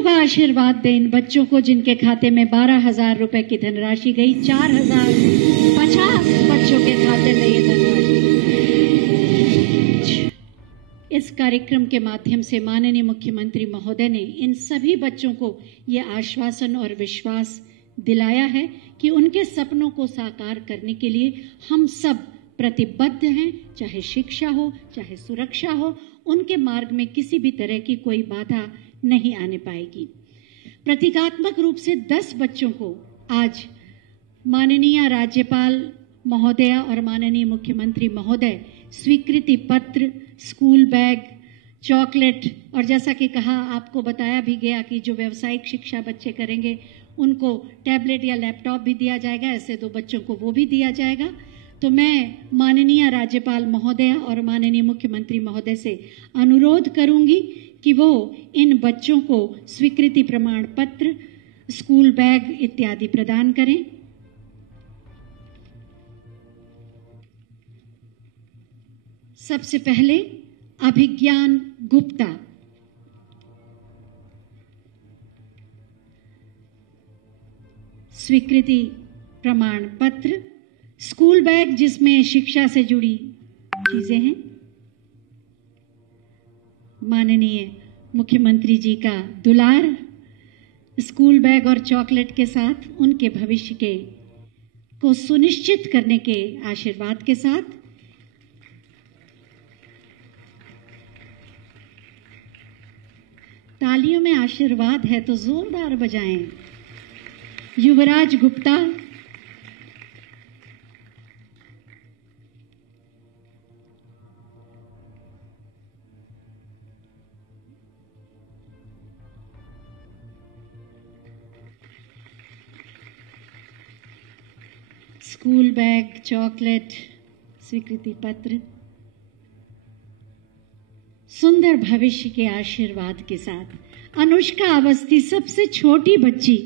तालियों का आशीर्वाद दें इन बच्चों को जिनके खाते में 12,000 रुपए की धनराशि गई। 4,050 बच्चों के खाते में ये धनराशि। इस कार्यक्रम के माध्यम से माननीय मुख्यमंत्री महोदय ने इन सभी बच्चों को ये आश्वासन और विश्वास दिलाया है कि उनके सपनों को साकार करने के लिए हम सब प्रतिबद्ध हैं। चाहे शिक्षा हो, चाहे सुरक्षा हो, उनके मार्ग में किसी भी तरह की कोई बाधा नहीं आने पाएगी। प्रतीकात्मक रूप से 10 बच्चों को आज माननीय राज्यपाल महोदया और माननीय मुख्यमंत्री महोदय स्वीकृति पत्र, स्कूल बैग, चॉकलेट और जैसा कि कहा, आपको बताया भी गया कि जो व्यावसायिक शिक्षा बच्चे करेंगे उनको टैबलेट या लैपटॉप भी दिया जाएगा। ऐसे 2 बच्चों को वो भी दिया जाएगा। तो मैं माननीय राज्यपाल महोदया और माननीय मुख्यमंत्री महोदय से अनुरोध करूंगी कि वो इन बच्चों को स्वीकृति प्रमाण पत्र, स्कूल बैग इत्यादि प्रदान करें। सबसे पहले अभिज्ञान गुप्ता, स्वीकृति प्रमाण पत्र, स्कूल बैग जिसमें शिक्षा से जुड़ी चीजें हैं। माननीय मुख्यमंत्री जी का दुलार स्कूल बैग और चॉकलेट के साथ उनके भविष्य के को सुनिश्चित करने के आशीर्वाद के साथ तालियों में आशीर्वाद है तो जोरदार बजाएं। युवराज गुप्ता, स्कूल बैग, चॉकलेट, स्वीकृति पत्र, सुंदर भविष्य के आशीर्वाद के साथ अनुष्का अवस्थी, सबसे छोटी बच्ची,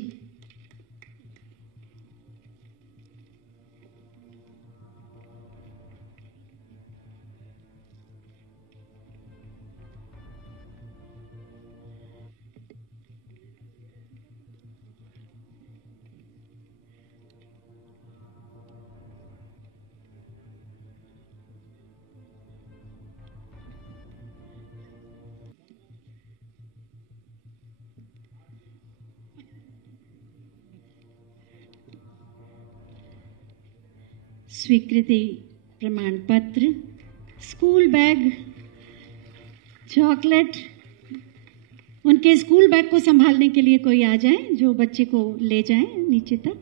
स्वीकृति प्रमाण पत्र, स्कूल बैग, चॉकलेट। उनके स्कूल बैग को संभालने के लिए कोई आ जाए जो बच्चे को ले जाए नीचे तक।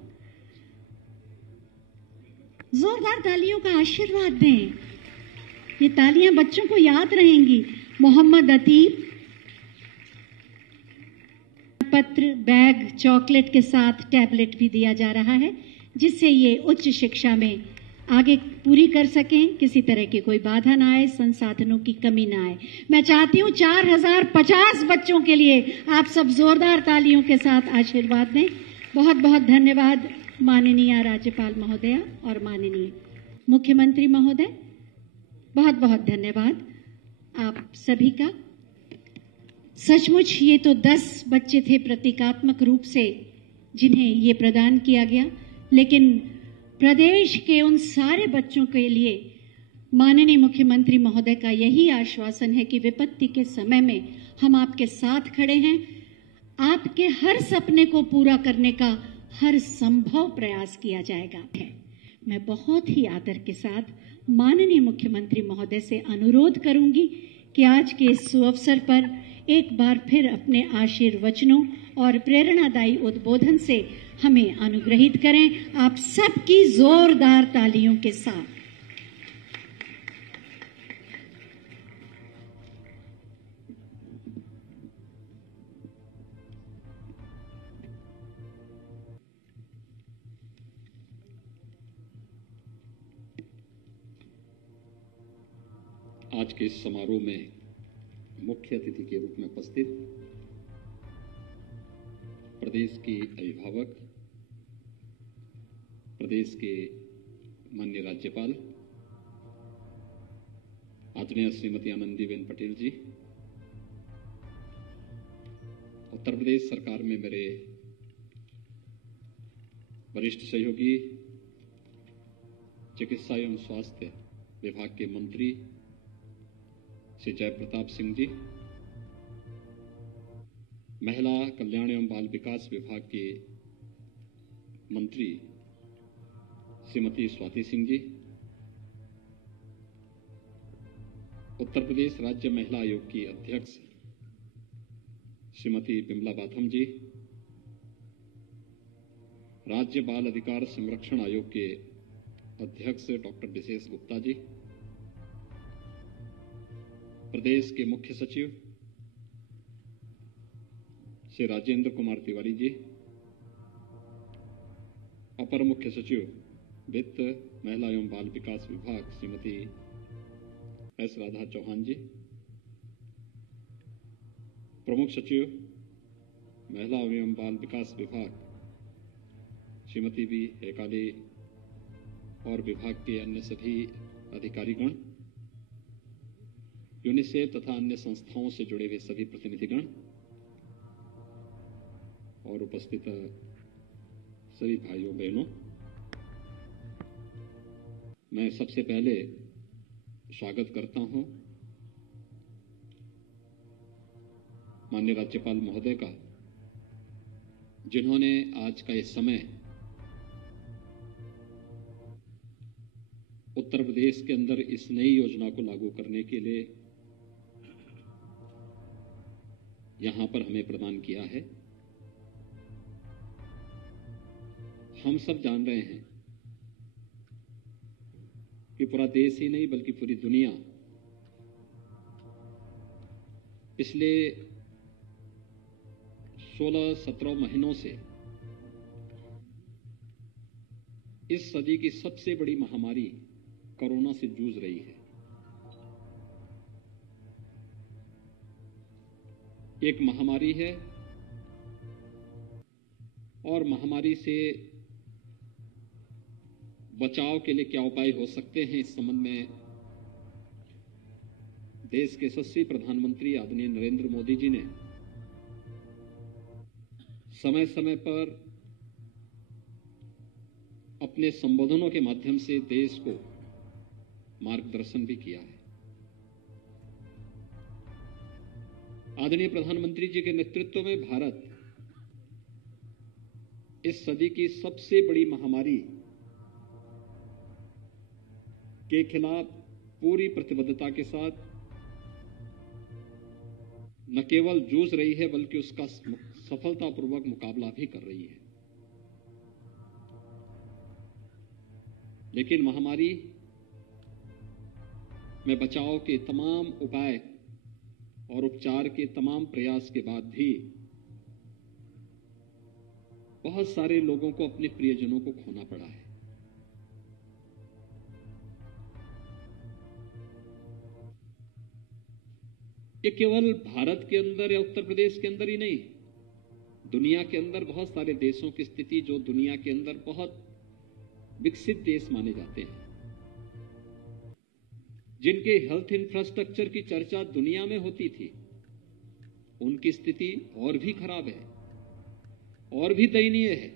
जोरदार तालियों का आशीर्वाद दें। ये तालियां बच्चों को याद रहेंगी। मोहम्मद अतीब, पत्र, बैग, चॉकलेट के साथ टैबलेट भी दिया जा रहा है जिससे ये उच्च शिक्षा में आगे पूरी कर सकें, किसी तरह की कोई बाधा ना आए, संसाधनों की कमी ना आए। मैं चाहती हूं 4,050 बच्चों के लिए आप सब जोरदार तालियों के साथ आशीर्वाद दें। बहुत बहुत धन्यवाद माननीय राज्यपाल महोदया और माननीय मुख्यमंत्री महोदय, बहुत बहुत धन्यवाद आप सभी का। सचमुच ये तो 10 बच्चे थे प्रतीकात्मक रूप से जिन्हें ये प्रदान किया गया, लेकिन प्रदेश के उन सारे बच्चों के लिए माननीय मुख्यमंत्री महोदय का यही आश्वासन है कि विपत्ति के समय में हम आपके साथ खड़े हैं। आपके हर सपने को पूरा करने का हर संभव प्रयास किया जाएगा। मैं बहुत ही आदर के साथ माननीय मुख्यमंत्री महोदय से अनुरोध करूंगी कि आज के इस सुअवसर पर एक बार फिर अपने आशीर्वचनों और प्रेरणादायी उद्बोधन से हमें अनुग्रहित करें, आप सबकी जोरदार तालियों के साथ। आज के इस समारोह में मुख्य अतिथि के रूप में उपस्थित प्रदेश के अभिभावक, प्रदेश के माननीय राज्यपाल आदरणीय श्रीमती आनंदीबेन पटेल जी, उत्तर प्रदेश सरकार में मेरे वरिष्ठ सहयोगी चिकित्सा एवं स्वास्थ्य विभाग के मंत्री श्री जय प्रताप सिंह जी, महिला कल्याण एवं बाल विकास विभाग के मंत्री श्रीमती स्वाति सिंह जी, उत्तर प्रदेश राज्य महिला आयोग की अध्यक्ष श्रीमती बिमला बाथम जी, राज्य बाल अधिकार संरक्षण आयोग के अध्यक्ष डॉक्टर विशेष गुप्ता जी, प्रदेश के मुख्य सचिव श्री राजेंद्र कुमार तिवारी जी, अपर मुख्य सचिव वित्त महिला एवं बाल विकास विभाग श्रीमती एस राधा चौहान जी, प्रमुख सचिव महिला एवं बाल विकास विभाग श्रीमती बी हेकाले और विभाग के अन्य सभी अधिकारीगण, यूनिसेफ तथा अन्य संस्थाओं से जुड़े हुए सभी प्रतिनिधिगण और उपस्थित सभी भाइयों बहनों, मैं सबसे पहले स्वागत करता हूं माननीय राज्यपाल महोदय का, जिन्होंने आज का ये समय उत्तर प्रदेश के अंदर इस नई योजना को लागू करने के लिए यहां पर हमें प्रदान किया है। हम सब जान रहे हैं कि पूरा देश ही नहीं बल्कि पूरी दुनिया पिछले 16-17 महीनों से इस सदी की सबसे बड़ी महामारी कोरोना से जूझ रही है। एक महामारी है और महामारी से बचाव के लिए क्या उपाय हो सकते हैं, इस संबंध में देश के यशस्वी प्रधानमंत्री आदरणीय नरेंद्र मोदी जी ने समय समय पर अपने संबोधनों के माध्यम से देश को मार्गदर्शन भी किया है। आदरणीय प्रधानमंत्री जी के नेतृत्व में भारत इस सदी की सबसे बड़ी महामारी के खिलाफ पूरी प्रतिबद्धता के साथ न केवल जूझ रही है बल्कि उसका सफलतापूर्वक मुकाबला भी कर रही है। लेकिन महामारी में बचाव के तमाम उपाय और उपचार के तमाम प्रयास के बाद भी बहुत सारे लोगों को अपने प्रियजनों को खोना पड़ा है। ये केवल भारत के अंदर या उत्तर प्रदेश के अंदर ही नहीं, दुनिया के अंदर बहुत सारे देशों की स्थिति, जो दुनिया के अंदर बहुत विकसित देश माने जाते हैं, जिनके हेल्थ इंफ्रास्ट्रक्चर की चर्चा दुनिया में होती थी, उनकी स्थिति और भी खराब है, और भी दयनीय है।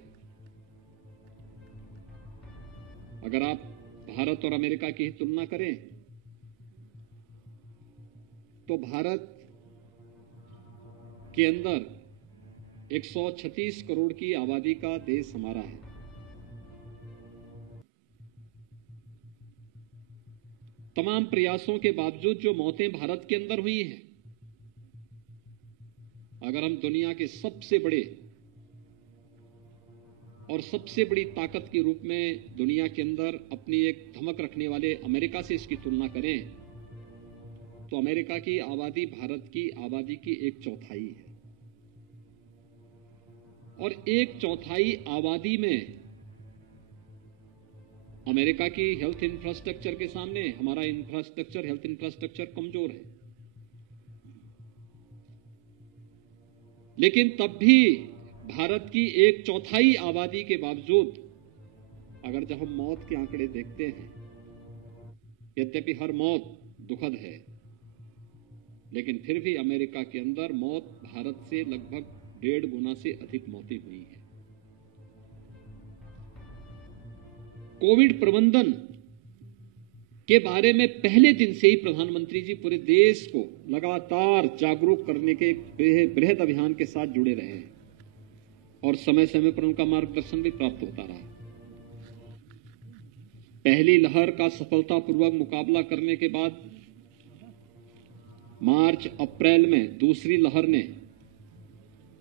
अगर आप भारत और अमेरिका की तुलना करें तो भारत के अंदर 136 करोड़ की आबादी का देश हमारा है। तमाम प्रयासों के बावजूद जो मौतें भारत के अंदर हुई हैं, अगर हम दुनिया के सबसे बड़े और सबसे बड़ी ताकत के रूप में दुनिया के अंदर अपनी एक धमक रखने वाले अमेरिका से इसकी तुलना करें तो अमेरिका की आबादी भारत की आबादी की 1/4 है, और 1/4 आबादी में अमेरिका की हेल्थ इंफ्रास्ट्रक्चर के सामने हमारा हेल्थ इंफ्रास्ट्रक्चर कमजोर है। लेकिन तब भी भारत की 1/4 आबादी के बावजूद अगर जब हम मौत के आंकड़े देखते हैं, यद्यपि हर मौत दुखद है, लेकिन फिर भी अमेरिका के अंदर मौत भारत से लगभग 1.5 गुना से अधिक मौतें हुई हैं। कोविड प्रबंधन के बारे में पहले दिन से ही प्रधानमंत्री जी पूरे देश को लगातार जागरूक करने के बृहद अभियान के साथ जुड़े रहे हैं और समय समय पर उनका मार्गदर्शन भी प्राप्त होता रहा। पहली लहर का सफलतापूर्वक मुकाबला करने के बाद मार्च अप्रैल में दूसरी लहर ने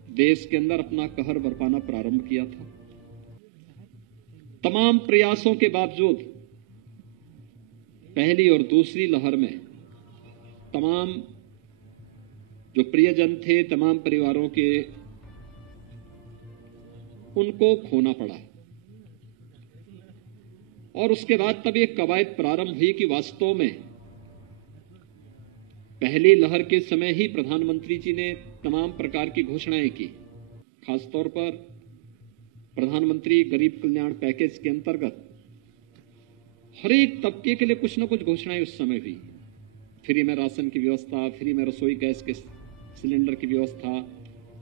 देश के अंदर अपना कहर बरपाना प्रारंभ किया था। तमाम प्रयासों के बावजूद पहली और दूसरी लहर में तमाम जो प्रियजन थे, तमाम परिवारों के, उनको खोना पड़ा और उसके बाद तब एक कवायद प्रारंभ हुई कि वास्तव में पहली लहर के समय ही प्रधानमंत्री जी ने तमाम प्रकार की घोषणाएं की। खासतौर पर प्रधानमंत्री गरीब कल्याण पैकेज के अंतर्गत हर एक तबके के लिए कुछ न कुछ घोषणाएं उस समय हुई। फ्री में राशन की व्यवस्था, फ्री में रसोई गैस के सिलेंडर की व्यवस्था,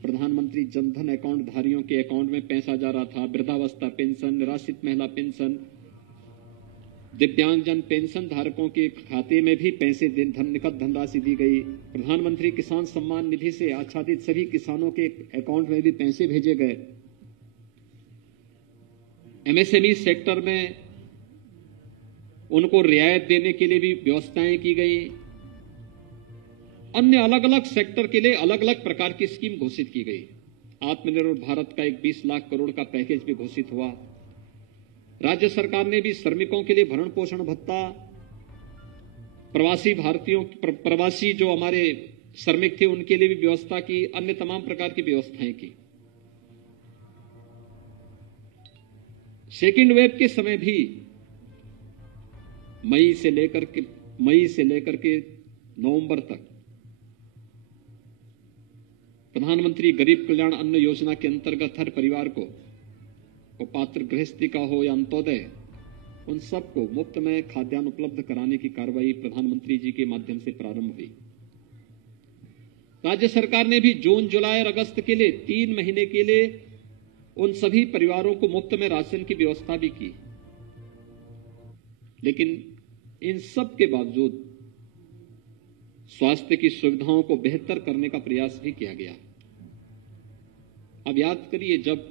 प्रधानमंत्री जनधन अकाउंट धारियों के अकाउंट में पैसा जा रहा था, वृद्धावस्था पेंशन, निराश्रित महिला पेंशन, दिव्यांगजन पेंशन धारकों के खाते में भी पैसे निकट धनराशि दी गई। प्रधानमंत्री किसान सम्मान निधि से आच्छादित सभी किसानों के अकाउंट में भी पैसे भेजे गए। एमएसएमई सेक्टर में उनको रियायत देने के लिए भी व्यवस्थाएं की गई। अन्य अलग अलग सेक्टर के लिए अलग अलग प्रकार की स्कीम घोषित की गई। आत्मनिर्भर भारत का एक 20 लाख करोड़ का पैकेज भी घोषित हुआ। राज्य सरकार ने भी श्रमिकों के लिए भरण पोषण भत्ता, प्रवासी जो हमारे श्रमिक थे उनके लिए भी व्यवस्था की, अन्य तमाम प्रकार की व्यवस्थाएं की। सेकेंड वेव के समय भी मई से लेकर के नवंबर तक प्रधानमंत्री गरीब कल्याण अन्न योजना के अंतर्गत हर परिवार को पात्र गृहस्थी का हो या अंत्योदय, उन सबको मुफ्त में खाद्यान्न उपलब्ध कराने की कार्रवाई प्रधानमंत्री जी के माध्यम से प्रारंभ हुई। राज्य सरकार ने भी जून, जुलाई और अगस्त के लिए 3 महीने के लिए उन सभी परिवारों को मुफ्त में राशन की व्यवस्था भी की। लेकिन इन सब के बावजूद स्वास्थ्य की सुविधाओं को बेहतर करने का प्रयास भी किया गया। अब याद करिए, जब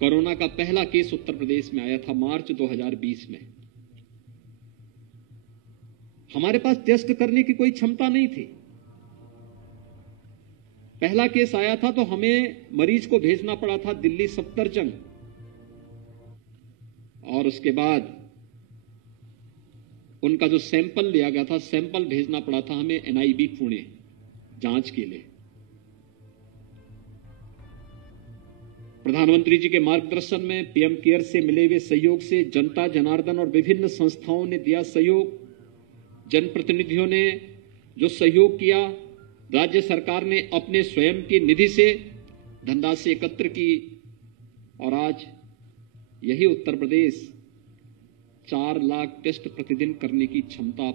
कोरोना का पहला केस उत्तर प्रदेश में आया था मार्च 2020 में, हमारे पास टेस्ट करने की कोई क्षमता नहीं थी। पहला केस आया था तो हमें मरीज को भेजना पड़ा था दिल्ली सफदरजंग, और उसके बाद उनका जो सैंपल लिया गया था, सैंपल भेजना पड़ा था हमें एनआईबी पुणे जांच के लिए। प्रधानमंत्री जी के मार्गदर्शन में पीएम केयर से मिले हुए सहयोग से जनता जनार्दन और विभिन्न संस्थाओं ने दिया सहयोग, जनप्रतिनिधियों ने जो सहयोग किया, राज्य सरकार ने अपने स्वयं की निधि से धनराशि एकत्र की, और आज यही उत्तर प्रदेश 4 लाख टेस्ट प्रतिदिन करने की क्षमता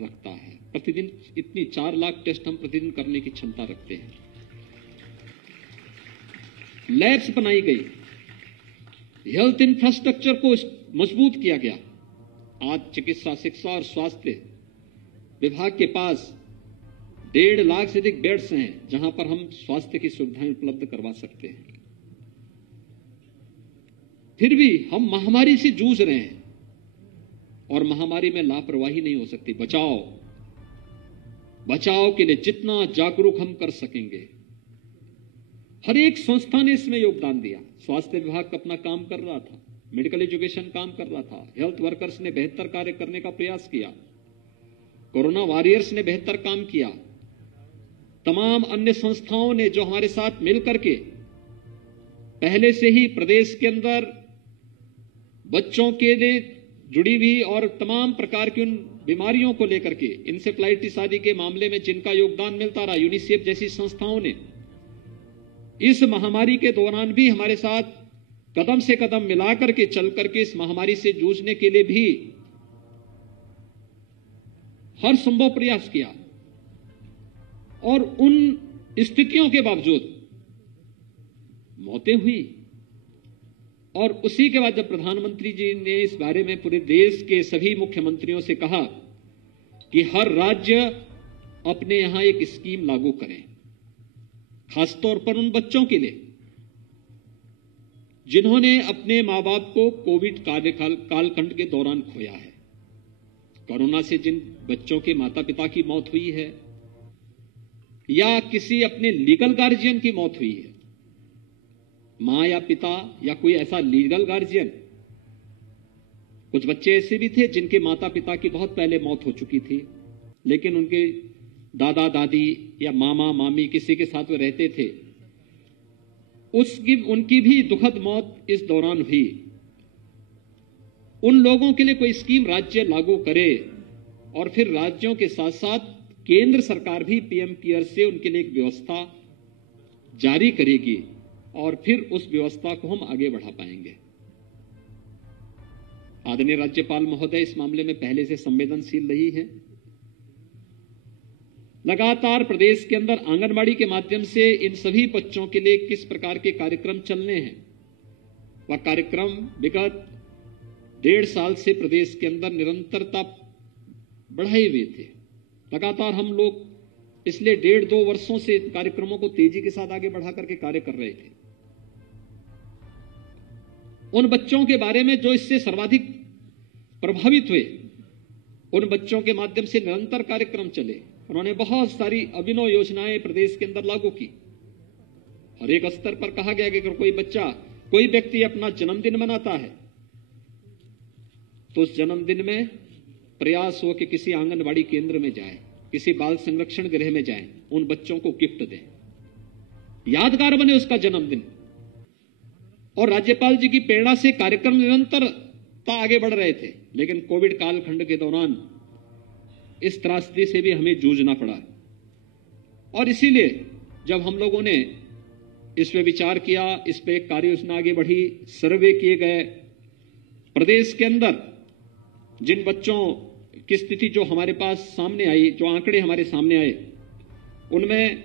रखता है। प्रतिदिन इतनी 4 लाख टेस्ट हम प्रतिदिन करने की क्षमता रखते हैं। लैब्स बनाई गई, हेल्थ इंफ्रास्ट्रक्चर को मजबूत किया गया। आज चिकित्सा, शिक्षा और स्वास्थ्य विभाग के पास 1.5 लाख से अधिक बेड्स हैं जहां पर हम स्वास्थ्य की सुविधाएं उपलब्ध करवा सकते हैं। फिर भी हम महामारी से जूझ रहे हैं और महामारी में लापरवाही नहीं हो सकती। बचाव के लिए जितना जागरूक हम कर सकेंगे, हर एक संस्था ने इसमें योगदान दिया। स्वास्थ्य विभाग अपना काम कर रहा था, मेडिकल एजुकेशन काम कर रहा था, हेल्थ वर्कर्स ने बेहतर कार्य करने का प्रयास किया, कोरोना वॉरियर्स ने बेहतर काम किया, तमाम अन्य संस्थाओं ने जो हमारे साथ मिलकर के पहले से ही प्रदेश के अंदर बच्चों के लिए जुड़ी हुई और तमाम प्रकार की उन बीमारियों को लेकर के, इंसेफ्लाइटिस आदि के मामले में जिनका योगदान मिलता रहा, यूनिसेफ जैसी संस्थाओं ने इस महामारी के दौरान भी हमारे साथ कदम से कदम मिलाकर के चल करके इस महामारी से जूझने के लिए भी हर संभव प्रयास किया। और उन स्थितियों के बावजूद मौतें हुई। और उसी के बाद जब प्रधानमंत्री जी ने इस बारे में पूरे देश के सभी मुख्यमंत्रियों से कहा कि हर राज्य अपने यहां एक स्कीम लागू करें, खासतौर पर उन बच्चों के लिए जिन्होंने अपने मां बाप को कोविड कालखंड के दौरान खोया है, कोरोना से जिन बच्चों के माता पिता की मौत हुई है या किसी अपने लीगल गार्जियन की मौत हुई है, मां या पिता या कोई ऐसा लीगल गार्जियन। कुछ बच्चे ऐसे भी थे जिनके माता पिता की बहुत पहले मौत हो चुकी थी, लेकिन उनके दादा दादी या मामा मामी किसी के साथ वो रहते थे, उनकी भी दुखद मौत इस दौरान हुई। उन लोगों के लिए कोई स्कीम राज्य लागू करे और फिर राज्यों के साथ साथ केंद्र सरकार भी पीएम केयर से उनके लिए एक व्यवस्था जारी करेगी और फिर उस व्यवस्था को हम आगे बढ़ा पाएंगे। आदरणीय राज्यपाल महोदय इस मामले में पहले से संवेदनशील रही है। लगातार प्रदेश के अंदर आंगनबाड़ी के माध्यम से इन सभी बच्चों के लिए किस प्रकार के कार्यक्रम चलने हैं, वह कार्यक्रम विगत 1.5 साल से प्रदेश के अंदर निरंतरता बढ़ाए हुए थे। लगातार हम लोग पिछले 1.5-2 वर्षों से कार्यक्रमों को तेजी के साथ आगे बढ़ा करके कार्य कर रहे थे। उन बच्चों के बारे में जो इससे सर्वाधिक प्रभावित हुए, उन बच्चों के माध्यम से निरंतर कार्यक्रम चले। उन्होंने बहुत सारी अभिनव योजनाएं प्रदेश के अंदर लागू की। हर एक स्तर पर कहा गया कि अगर कोई बच्चा, कोई व्यक्ति अपना जन्मदिन मनाता है तो उस जन्मदिन में प्रयास हो कि किसी आंगनबाड़ी केंद्र में जाए, किसी बाल संरक्षण गृह में जाए, उन बच्चों को गिफ्ट दें, यादगार बने उसका जन्मदिन। और राज्यपाल जी की प्रेरणा से कार्यक्रम निरंतरता आगे बढ़ रहे थे, लेकिन कोविड कालखंड के दौरान इस त्रासदी से भी हमें जूझना पड़ा। और इसीलिए जब हम लोगों ने इस पे विचार किया, इस पे एक कार्य योजना आगे बढ़ी, सर्वे किए गए, प्रदेश के अंदर जिन बच्चों की स्थिति जो हमारे पास सामने आई, जो आंकड़े हमारे सामने आए, उनमें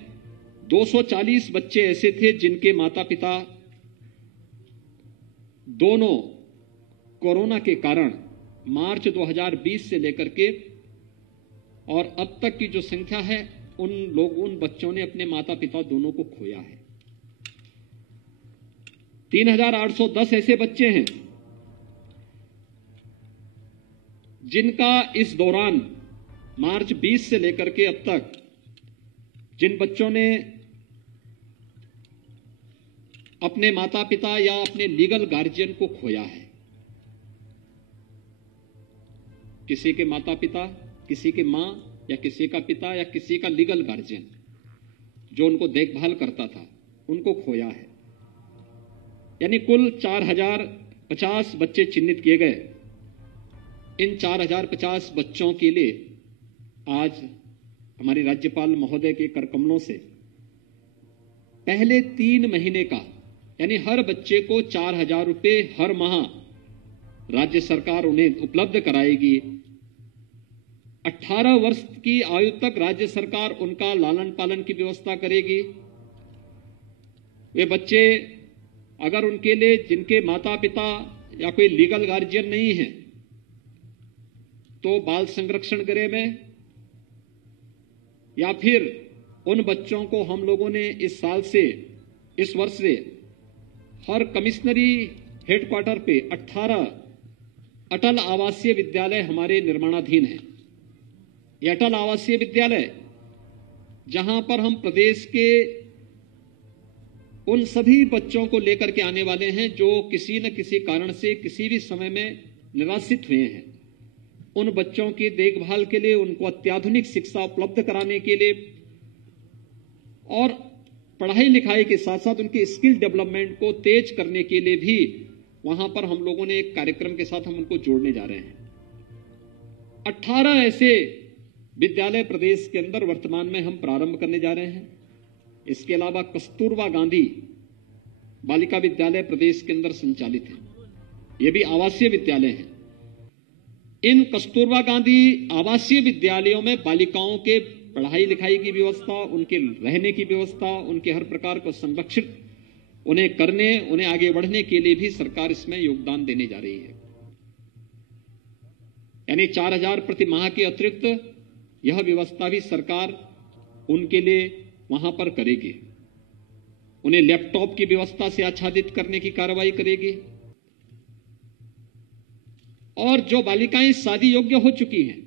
240 बच्चे ऐसे थे जिनके माता पिता दोनों कोरोना के कारण मार्च 2020 से लेकर के और अब तक की जो संख्या है, उन बच्चों ने अपने माता पिता दोनों को खोया है। 3810 ऐसे बच्चे हैं जिनका इस दौरान मार्च 20 से लेकर के अब तक जिन बच्चों ने अपने माता पिता या अपने लीगल गार्जियन को खोया है। किसी के माता पिता, किसी के मां या किसी का पिता या किसी का लीगल गार्जियन जो उनको देखभाल करता था, उनको खोया है। यानी कुल 4050 बच्चे चिन्हित किए गए। इन 4050 बच्चों के लिए आज हमारी राज्यपाल महोदय के कर कमलों से पहले 3 महीने का, यानी हर बच्चे को 4000 रुपए हर माह राज्य सरकार उन्हें उपलब्ध कराएगी। 18 वर्ष की आयु तक राज्य सरकार उनका लालन पालन की व्यवस्था करेगी। वे बच्चे अगर उनके लिए जिनके माता पिता या कोई लीगल गार्जियन नहीं है तो बाल संरक्षण गृह में, या फिर उन बच्चों को हम लोगों ने इस वर्ष से हर कमिश्नरी हेडक्वार्टर पे 18 अटल आवासीय विद्यालय हमारे निर्माणाधीन हैं। ये अटल आवासीय विद्यालय जहां पर हम प्रदेश के उन सभी बच्चों को लेकर के आने वाले हैं जो किसी न किसी कारण से किसी भी समय में निराश्रित हुए हैं। उन बच्चों की देखभाल के लिए, उनको अत्याधुनिक शिक्षा उपलब्ध कराने के लिए और पढ़ाई लिखाई के साथ साथ उनके स्किल डेवलपमेंट को तेज करने के लिए भी वहां पर हम लोगों ने एक कार्यक्रम के साथ हम उनको जोड़ने जा रहे हैं। 18 ऐसे विद्यालय प्रदेश के अंदर वर्तमान में हम प्रारंभ करने जा रहे हैं। इसके अलावा कस्तूरबा गांधी बालिका विद्यालय प्रदेश के अंदर संचालित है। ये भी आवासीय विद्यालय हैं। इन कस्तूरबा गांधी आवासीय विद्यालयों में बालिकाओं के पढ़ाई लिखाई की व्यवस्था, उनके रहने की व्यवस्था, उनके हर प्रकार को संरक्षित उन्हें करने, उन्हें आगे बढ़ने के लिए भी सरकार इसमें योगदान देने जा रही है। यानी 4,000 प्रति माह के अतिरिक्त यह व्यवस्था भी सरकार उनके लिए वहां पर करेगी। उन्हें लैपटॉप की व्यवस्था से आच्छादित करने की कार्रवाई करेगी। और जो बालिकाएं शादी योग्य हो चुकी हैं,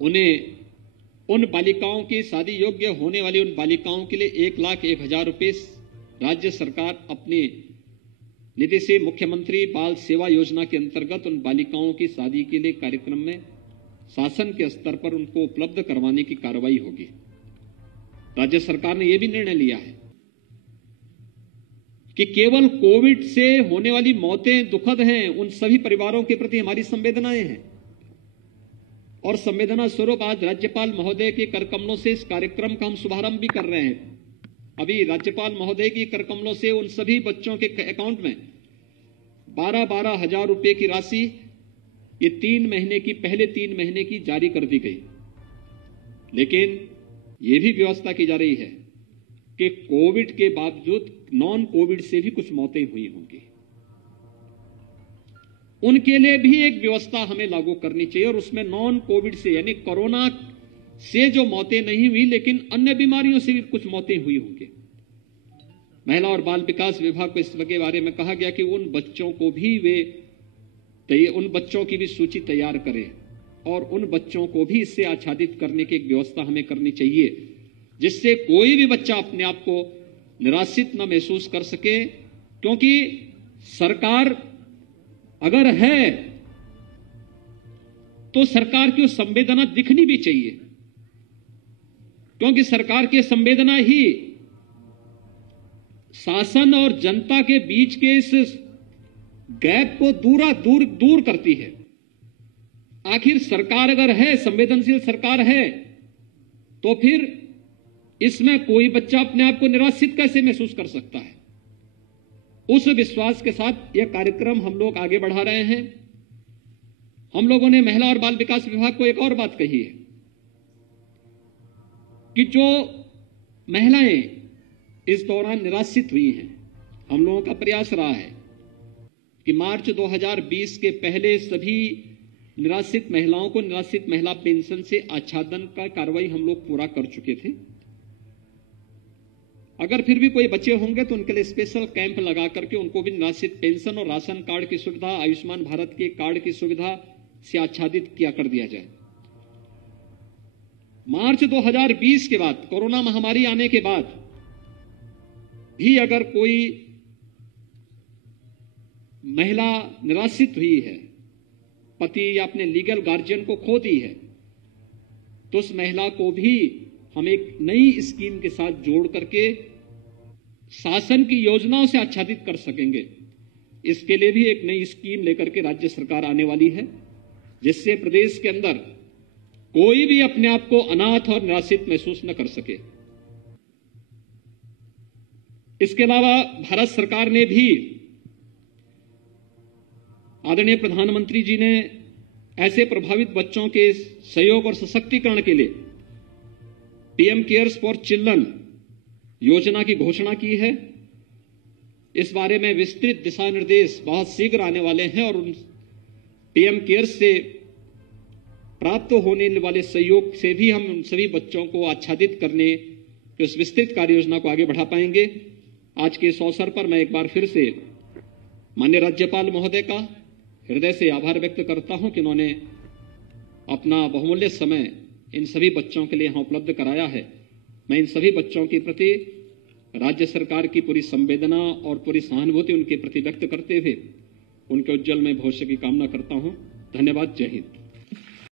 उन्हें उन बालिकाओं की शादी योग्य होने वाली उन बालिकाओं के लिए 1,01,000 रुपए राज्य सरकार अपनी निधि से मुख्यमंत्री बाल सेवा योजना के अंतर्गत उन बालिकाओं की शादी के लिए कार्यक्रम में शासन के स्तर पर उनको उपलब्ध करवाने की कार्रवाई होगी। राज्य सरकार ने यह भी निर्णय लिया है कि केवल कोविड से होने वाली मौतें दुखद हैं, उन सभी परिवारों के प्रति हमारी संवेदनाएं हैं। और संवेदना स्वरूप आज राज्यपाल महोदय के करकमलों से इस कार्यक्रम का हम शुभारंभ भी कर रहे हैं। अभी राज्यपाल महोदय की करकमलों से उन सभी बच्चों के अकाउंट में 12-12 हजार रुपए की राशि ये 3 महीने की, पहले 3 महीने की जारी कर दी गई। लेकिन यह भी व्यवस्था की जा रही है कि कोविड के बावजूद नॉन कोविड से भी कुछ मौतें हुई होंगी, उनके लिए भी एक व्यवस्था हमें लागू करनी चाहिए। और उसमें नॉन कोविड से यानी कोरोना से जो मौतें नहीं हुई लेकिन अन्य बीमारियों से भी कुछ मौतें हुई होंगी। महिला और बाल विकास विभाग को इसके बारे में कहा गया कि उन बच्चों को भी उन बच्चों की भी सूची तैयार करें और उन बच्चों को भी इससे आच्छादित करने की एक व्यवस्था हमें करनी चाहिए, जिससे कोई भी बच्चा अपने आप को निराशित न महसूस कर सके। क्योंकि सरकार अगर है तो सरकार की संवेदना दिखनी भी चाहिए, क्योंकि सरकार की संवेदना ही शासन और जनता के बीच के इस गैप को दूर करती है। आखिर सरकार अगर है, संवेदनशील सरकार है, तो फिर इसमें कोई बच्चा अपने आप को निराशित कैसे महसूस कर सकता है। उस विश्वास के साथ यह कार्यक्रम हम लोग आगे बढ़ा रहे हैं। हम लोगों ने महिला और बाल विकास विभाग को एक और बात कही है कि जो महिलाएं इस दौरान निराशित हुई हैं, हम लोगों का प्रयास रहा है कि मार्च 2020 के पहले सभी निराश्रित महिलाओं को निराश्रित महिला पेंशन से आच्छादन का कार्रवाई हम लोग पूरा कर चुके थे। अगर फिर भी कोई बचे होंगे तो उनके लिए स्पेशल कैंप लगा करके उनको भी निराश्रित पेंशन और राशन कार्ड की सुविधा, आयुष्मान भारत के कार्ड की सुविधा से आच्छादित किया कर दिया जाए। मार्च 2020 के बाद, कोरोना महामारी आने के बाद भी अगर कोई महिला निराश्रित हुई है, पति या अपने लीगल गार्जियन को खो दी है, तो उस महिला को भी हम एक नई स्कीम के साथ जोड़ करके शासन की योजनाओं से आच्छादित कर सकेंगे। इसके लिए भी एक नई स्कीम लेकर के राज्य सरकार आने वाली है, जिससे प्रदेश के अंदर कोई भी अपने आप को अनाथ और निराश्रित महसूस न कर सके। इसके अलावा भारत सरकार ने भी, आदरणीय प्रधानमंत्री जी ने ऐसे प्रभावित बच्चों के सहयोग और सशक्तिकरण के लिए पीएम केयर्स फॉर चिल्ड्रन योजना की घोषणा की है। इस बारे में विस्तृत दिशा निर्देश बहुत शीघ्र आने वाले हैं और उन पीएम केयर्स से प्राप्त होने वाले सहयोग से भी हम उन सभी बच्चों को आच्छादित करने की उस विस्तृत कार्य योजना को आगे बढ़ा पाएंगे। आज के इस अवसर पर मैं एक बार फिर से माननीय राज्यपाल महोदय का हृदय से आभार व्यक्त करता हूं कि उन्होंने अपना बहुमूल्य समय इन सभी बच्चों के लिए यहां उपलब्ध कराया है। मैं इन सभी बच्चों के प्रति राज्य सरकार की पूरी संवेदना और पूरी सहानुभूति उनके प्रति व्यक्त करते हुए उनके उज्जवल में भविष्य की कामना करता हूं। धन्यवाद। जय हिंद।